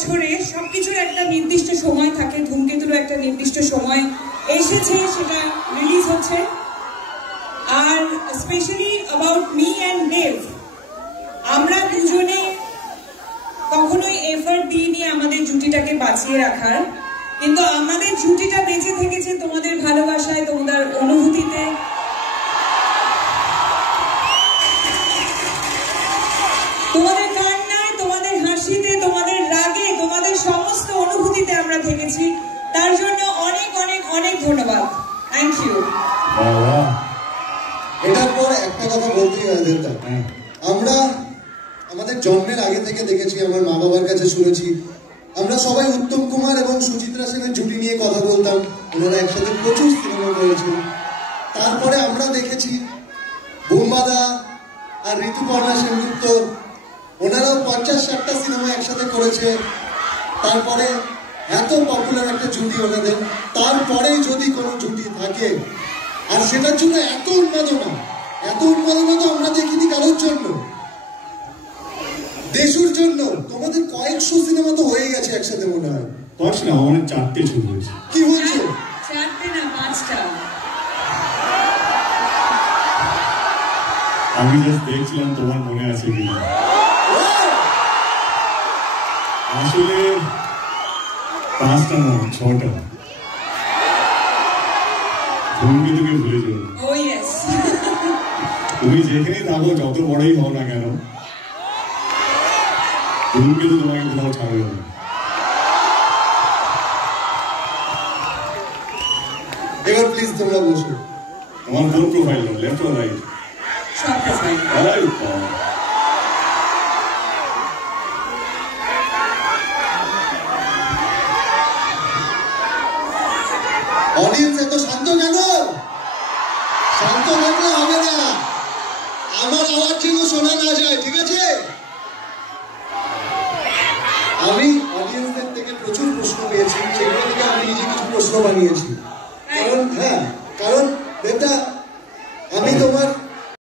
বছরে সবকিছুর একটা নির্দিষ্ট সময় থাকে, ধূমকেতুরও একটা নির্দিষ্ট সময় এসেছে, সেটা রিলিজ হচ্ছে। আর স্পেশালি অ্যাবাউট মি অ্যান্ড দেব, আমরা দুজনে কখনোই এফার্ট দিইনি আমাদের জুটিটাকে বাঁচিয়ে রাখার, কিন্তু আমাদের জুটিটা বেঁচে থেকেছে তোমাদের ভালোবাসায়, তোমাদের অনুভূতিতে। তোমাদের কান্নায়, তোমাদের হাসিতে, তোমাদের রাগে, তোমাদের সমস্ত অনুভূতিতে আমরা থেকেছি। তার জন্য অনেক অনেক অনেক ধন্যবাদ। Thank you. এটার পর একটা কথা বলতেই হয় দেবদা, আমরা আমাদের জন্মের আগে থেকে দেখেছি, আমার মা বাবার কাছে শুনেছি, আমরা সবাই উত্তম কুমার এবং সুচিত্রা সেনের জুটি নিয়ে কথা বলতাম, ওনারা একসাথে প্রচুর সিনেমা করেছেন। তারপরে আমরা দেখেছি বোম্বাদা আর ঋতুপর্ণা সেনগুপ্ত, ওনারাও 50-60টা সিনেমা একসাথে করেছে। তারপরে এত পপুলার একটা জুটি ওনাদের, তারপরে যদি কোনো জুটি থাকে, আর সেটার জন্য এত উন্মাদনা তো আমরা দেখিনি কারোর জন্য, দেশুর জন্য। তোমাদের কয়েকশো সিনেমা তো হয়ে গেছে একসাথে মনে হয়। না, অনেক 4টে ছবি হয়েছে। কি বলছো? 4টে না 5টা। আমি জাস্ট দেখছিলাম তোমার মনে আছে কিনা। আসলে 5টা না, 6টা। ধূমকেতুকে ভুলে যাও। Oh yes. তুমি যেখানেই থাকো, যত বড়ই হও না কেন, ধূমকেতু তোমাকে কোথাও ছাড়বে না। এবার প্লিজ তোমরা বসো। আমার কোন প্রোফাইল, লেফট অর রাইট? সব প্রোফাইল। অডিয়েন্স এত শান্ত কেন? শান্ত থাকলে হবে না, আমার আওয়াজ যেন শোনা না যায়, ঠিক আছে? আমি অডিয়েন্সদের থেকে প্রচুর প্রশ্ন পেয়েছি, সেগুলো থেকে আমি নিজে কিছু প্রশ্ন বানিয়েছি। কারণ দেবদা, আমি তোমার